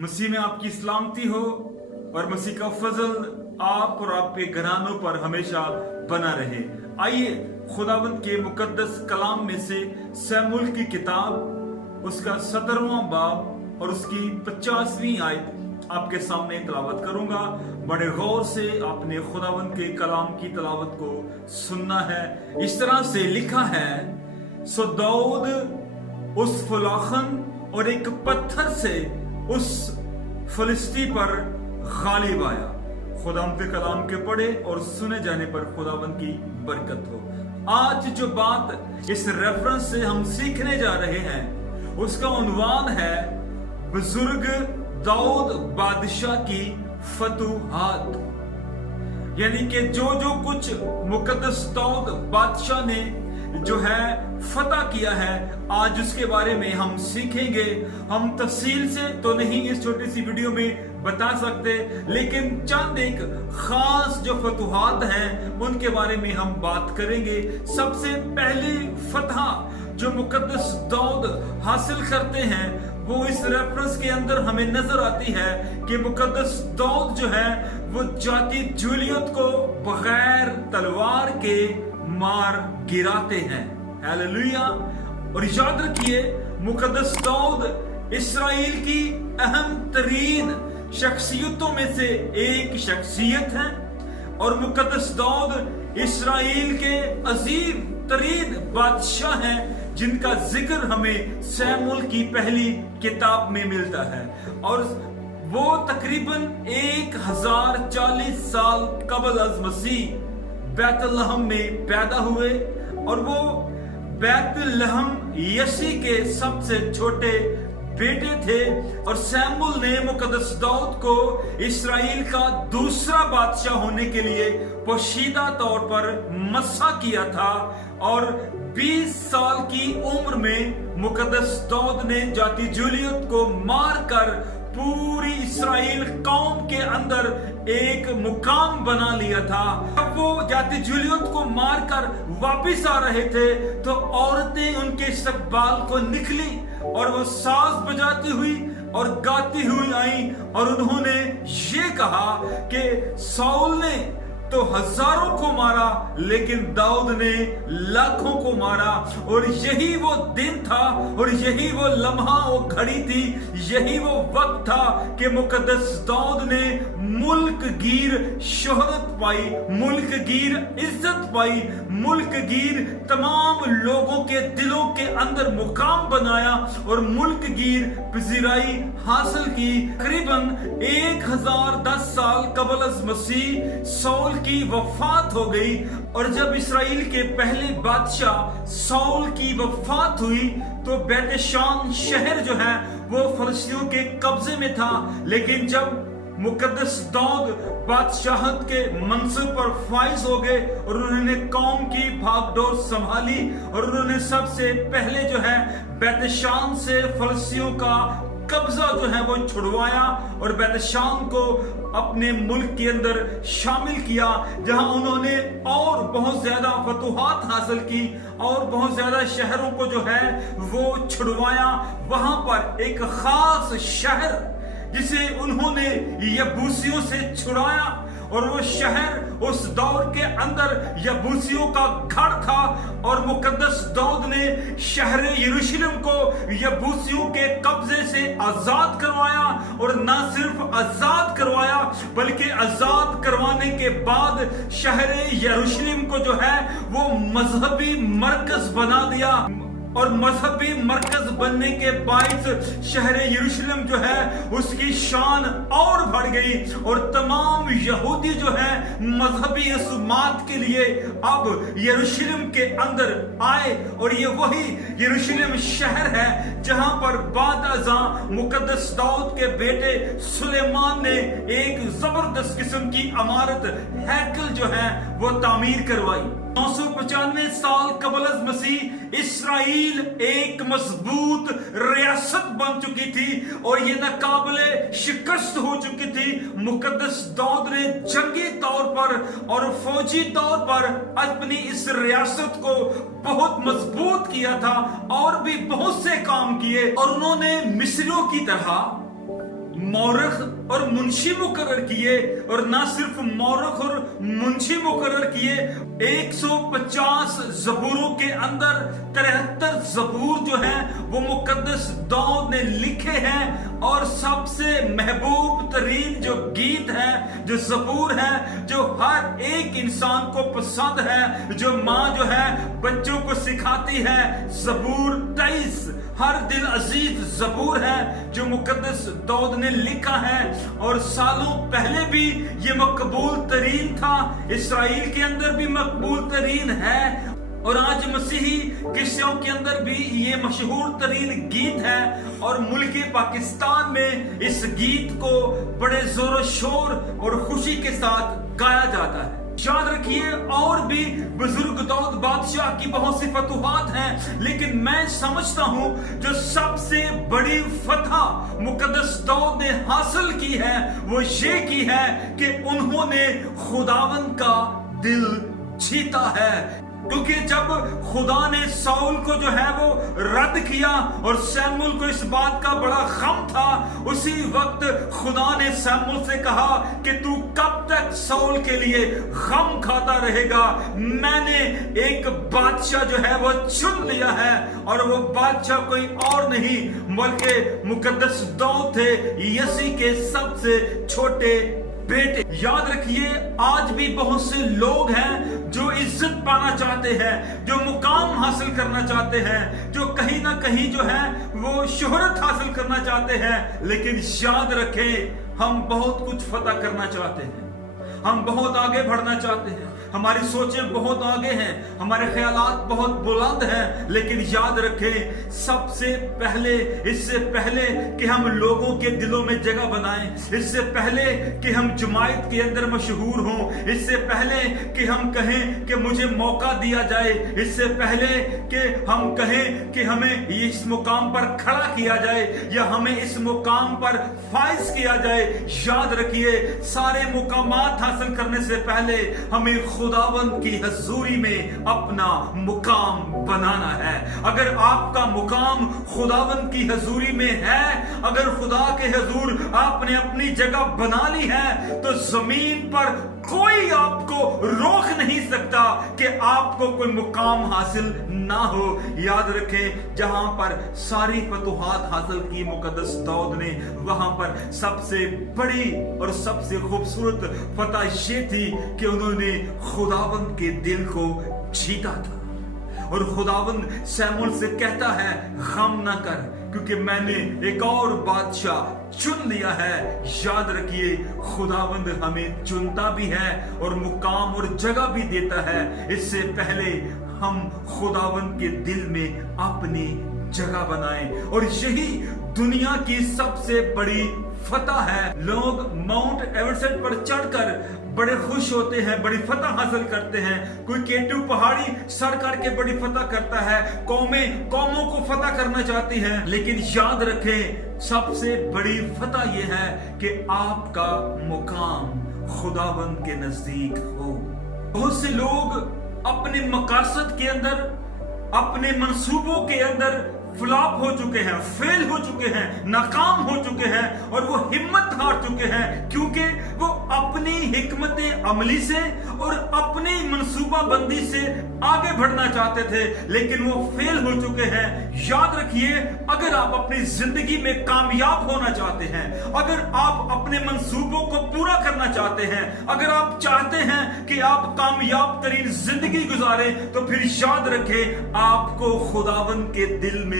मसीह में आपकी सलामती हो और मसीह का फजल आप और आपके घरानों पर हमेशा बना रहे। आइए खुदावंद के मुकद्दस कलाम में से शमूएल की किताब उसका 17वां बाब और उसकी 50वीं आयत आपके सामने तिलावत करूंगा। बड़े गौर से आपने खुदावंद के कलाम की तिलावत को सुनना है। इस तरह से लिखा है, सो दाऊद उस फुलाखन और एक पत्थर से उस फलिस्ती पर गालिब आया। खुदावंद के कलाम के पढ़े और सुने जाने पर खुदावंद की बरकत हो। आज जो बात इस रेफरेंस से हम सीखने जा रहे हैं उसका उन्वान है बुजुर्ग दाऊद बादशाह की फतूहात, यानी कि जो कुछ मुकद्दस दाऊद बादशाह ने जो है फतह किया है, आज उसके बारे में हम सीखेंगे। हम तफसील से तो नहीं इस छोटी सी वीडियो में बता सकते, लेकिन चंद एक खास जो फतूहात हैं उनके बारे में हम बात करेंगे। सबसे पहली फतह जो मुकद्दस दाऊद हासिल करते हैं वो इस रेफरेंस के अंदर हमें नजर आती है कि मुकद्दस दाऊद जो है वो जाति जूलियत को बगैर तलवार के मार गिराते हैं। हालेलुया। और याद रखिए, मुकद्दस दाऊद इस्राएल की अहम तरीन शख्सियतों में से एक शख्सियत है और मुकद्दस दाऊद इस्राएल के अजीम तरीन बादशाह हैं जिनका जिक्र हमें शमूएल की पहली किताब में मिलता है। और वो तकरीबन 1040 साल कबल अज मसीह बैतलहम में पैदा हुए और वो बैतलहम यसी के सबसे छोटे बेटे थे। और शमूएल ने मुकद्दस दाऊद को इस्राएल का दूसरा बादशाह होने के लिए पोशीदा तौर पर मसा किया था। और 20 साल की उम्र में मुकद्दस दाऊद ने जाति जूलियत को मारकर पूरी इस्राएल कौम के अंदर एक मुकाम बना लिया था। जब वो जाति जूलियत को मारकर वापिस आ रहे थे तो औरतें उनके इस्तकबाल को निकली और वो साज बजाती हुई और गाती हुई आई और उन्होंने ये कहा कि साउल ने तो हजारों को मारा लेकिन दाऊद ने लाखों को मारा। और यही वो दिन था और यही वो लम्हा वो घड़ी थी, यही वो वक्त था कि मुकद्दस दाऊद ने मुल्क गिर शोहरत पाई, मुल्क गिर इज्जत पाई, मुल्क गिर तमाम लोगों के दिलों के अंदर मुकाम बनाया और मुल्क गिर पजीराई हासिल की। तकरीबन 1010 साल कबल अज मसीह साउल की वफात हो गई। और जब इस्राएल के पहले बादशाह साउल की वफात हुई तो बैतशान शहर जो है वो फलस्तीनियों के कब्जे में था। लेकिन जब मुकद्दस दाऊद बादशाहत के मनसब पर फाइज हो गए और उन्होंने कौम की भागदौड़ संभाली और उन्होंने सबसे पहले जो है बैतशान से फलस्तीनियों का कब्जा जो है वो छुड़वाया और बैतशान को अपने मुल्क के अंदर शामिल किया, जहां उन्होंने और बहुत ज्यादा फतूहात हासिल की और बहुत ज्यादा शहरों को जो है वो छुड़वाया। वहां पर एक खास शहर जिसे उन्होंने यबूसियों से छुड़ाया और वो शहर उस दौर के अंदर यबूसियों का घर था। और मुकद्दस दाऊद ने शहर यरूशलेम को यबूसियों के कब्जे से आजाद करवाया और न सिर्फ आजाद करवाया बल्कि आजाद करवाने के बाद शहर यरूशलेम को जो है वो मजहबी मरकज बना दिया। और मजहबी मरकज बनने के बाइस शहर यरूशलेम जो है उसकी शान और बढ़ गई और तमाम यहूदी जो है मजहबी रसूमात के लिए अब यरूशलेम के अंदर आए। और ये वही यरूशलेम शहर है जहां पर बाद अज़ा मुकद्दस दाऊद के बेटे सुलेमान ने एक जबरदस्त किस्म की इमारत हैकल जो है वो तामीर करवाई। 995 साल कबल अज मसीह इस्राएल एक मजबूत रियासत बन चुकी थी और ये नाकाबिले शिकस्त हो चुकी थी। मुकद्दस दाऊद ने जंगी तौर पर और फौजी तौर पर अपनी इस रियासत को बहुत मजबूत किया था और भी बहुत से काम किए। और उन्होंने मिस्रियों की तरह मौरख और मुंशी मुकर्रर किए, और ना सिर्फ मौरख और मुंशी मुकर्रर किए, 150 जबूरों के अंदर 73 जबूर जो हैं वो मुकद्दस दाऊद ने लिखे हैं। और सबसे महबूब तरीन जो गीत है, जो जबूर है, जो हर एक इंसान को पसंद है, जो माँ जो है बच्चों को सिखाती है, जबूर 23 हर दिल अजीज जबूर है जो मुकद्दस दाऊद ने लिखा है। और सालों पहले भी ये मकबूल तरीन था, इस्राएल के अंदर भी मकबूल तरीन है, और आज मसीही किस्सों के अंदर भी ये मशहूर तरीन गीत है। और मुल्क पाकिस्तान में इस गीत को बड़े जोर शोर और खुशी के साथ गाया जाता है। याद रखिए, और भी बुजुर्ग दाऊद बादशाह की बहुत सी फतूहात हैं, लेकिन मैं समझता हूं जो सबसे बड़ी फतह मुकद्दस दाऊद ने हासिल की है वो ये की है कि उन्होंने खुदावंद का दिल जीता है। क्योंकि जब खुदा ने साउल को जो है वो रद्द किया और शमूएल को इस बात का बड़ा गम था, उसी वक्त खुदा ने शमूएल से कहा कि तू कब तक साउल के लिए गम खाता रहेगा। मैंने एक बादशाह जो है वो चुन लिया है, और वो बादशाह कोई और नहीं बल्कि मुकद्दस दाऊद थे, यसी के सबसे छोटे बेटे। याद रखिए, आज भी बहुत से लोग हैं जो इज्जत पाना चाहते हैं, जो मुकाम हासिल करना चाहते हैं, जो कहीं ना कहीं जो है वो शोहरत हासिल करना चाहते हैं। लेकिन याद रखें, हम बहुत कुछ फतह करना चाहते हैं, हम बहुत आगे बढ़ना चाहते हैं, हमारी सोचें बहुत आगे हैं, हमारे ख्यालात बहुत बुलंद हैं। लेकिन याद रखें, सबसे पहले, इससे पहले कि हम लोगों के दिलों में जगह बनाएं, इससे पहले कि हम जमायत के अंदर मशहूर हों, इससे पहले कि हम कहें कि मुझे मौका दिया जाए, इससे पहले कि हम कहें कि हमें इस मुकाम पर खड़ा किया जाए या हमें इस मुकाम पर फाइज किया जाए, याद रखिए, सारे मुकामात हासिल करने से पहले हमें खुदावंद की हजूरी में अपना मुकाम बनाना है। अगर आपका मुकाम खुदावंद की हजूरी में है, अगर खुदा के हजूर आपने अपनी जगह बना ली है, तो जमीन पर कोई आपको रोक नहीं सकता कि आपको कोई मुकाम हासिल ना हो। याद रखें, जहां पर सारी फतूहात हासिल की मुकद्दस दाऊद ने, वहां पर सबसे बड़ी और सबसे खूबसूरत फतह ये थी कि उन्होंने खुदावंद के दिल को जीता था। और खुदावंद शमूएल से कहता है, गम ना कर, क्योंकि मैंने एक और बादशाह चुन लिया है। याद रखिए, खुदावंद हमें चुनता भी है और मुकाम और जगह भी देता है। इससे पहले हम खुदावंद के दिल में अपनी जगह बनाएं, और यही दुनिया की सबसे बड़ी फतह है। लोग माउंट एवरेस्ट पर चढ़कर बड़े खुश होते हैं, बड़ी फतह हासिल करते हैं। कोई केटू पहाड़ी सर करके बड़ी फतह करता है, कौमों को फतह करना चाहती हैं। लेकिन याद रखें, सबसे बड़ी फतह यह है कि आपका मुकाम खुदावंद के नजदीक हो। बहुत से लोग अपने मकासद के अंदर, अपने मंसूबों के अंदर फ्लॉप हो चुके हैं, फेल हो चुके हैं, नाकाम हो चुके हैं, और वो हिम्मत हार चुके हैं, क्योंकि वो अपनी हिकमत अमली से और अपनी मंसूबा बंदी से आगे बढ़ना चाहते थे, लेकिन वो फेल हो चुके हैं। याद रखिए, अगर आप अपनी जिंदगी में कामयाब होना चाहते हैं, अगर आप अपने मंसूबों को पूरा करना चाहते हैं, अगर आप चाहते हैं कि आप कामयाब तरीन जिंदगी गुजारें, तो फिर याद रखें, आपको खुदावंद के दिल में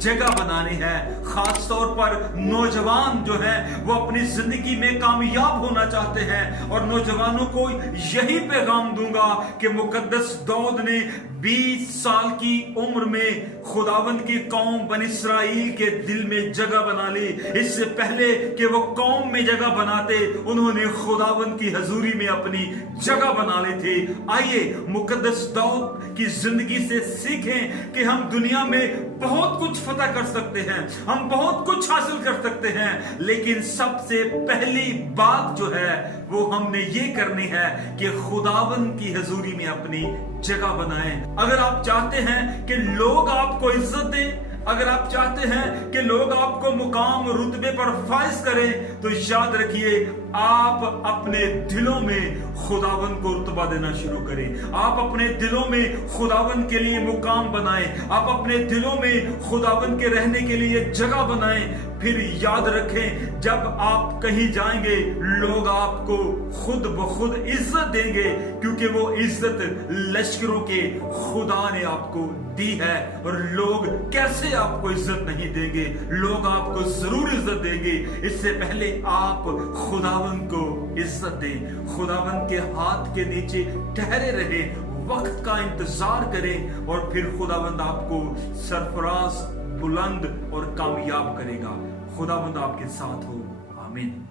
जगह बनानी है। खास तौर पर नौजवान जो हैं वो अपनी जिंदगी में कामयाब होना चाहते हैं, और नौजवानों को यही पैगाम दूंगा कि मुकद्दस दाऊद ने 20 साल की उम्र में खुदावंद की कौम बनी इस्राएल के दिल में जगह बना ली। इससे पहले कि वो कौम में जगह बनाते, उन्होंने खुदावंद की हजूरी में अपनी जगह बना ली थी। आइए मुकद्दस दाऊद की जिंदगी से सीखें कि हम दुनिया में बहुत कुछ फतह कर सकते हैं, हम बहुत कुछ हासिल कर सकते हैं, लेकिन सबसे पहली बात जो है वो हमने ये करनी है कि खुदावंद की हजूरी में अपनी जगह बनाएं। अगर आप चाहते हैं कि लोग आपको इज्जत दें, अगर आप चाहते हैं कि लोग आपको मुकाम रुतबे पर फाइज करें, तो याद रखिए आप अपने दिलों में खुदावन को रुतबा देना शुरू करें। आप अपने दिलों में खुदावन के लिए मुकाम बनाएं। आप अपने दिलों में खुदावन के रहने के लिए जगह बनाएं। फिर याद रखें, जब आप कहीं जाएंगे लोग आपको खुद ब खुद इज्जत देंगे, क्योंकि वो इज्जत लश्करों के खुदा ने आपको दी है। और लोग कैसे आपको इज्जत नहीं देंगे? लोग आपको जरूर इज्जत देंगे। इससे पहले आप खुदावन को इज्जत दें, खुदावन के हाथ के नीचे ठहरे रहे, वक्त का इंतजार करें, और फिर खुदावंद आपको सरफराज, बुलंद और कामयाब करेगा। खुदावंद आपके साथ हो। आमीन।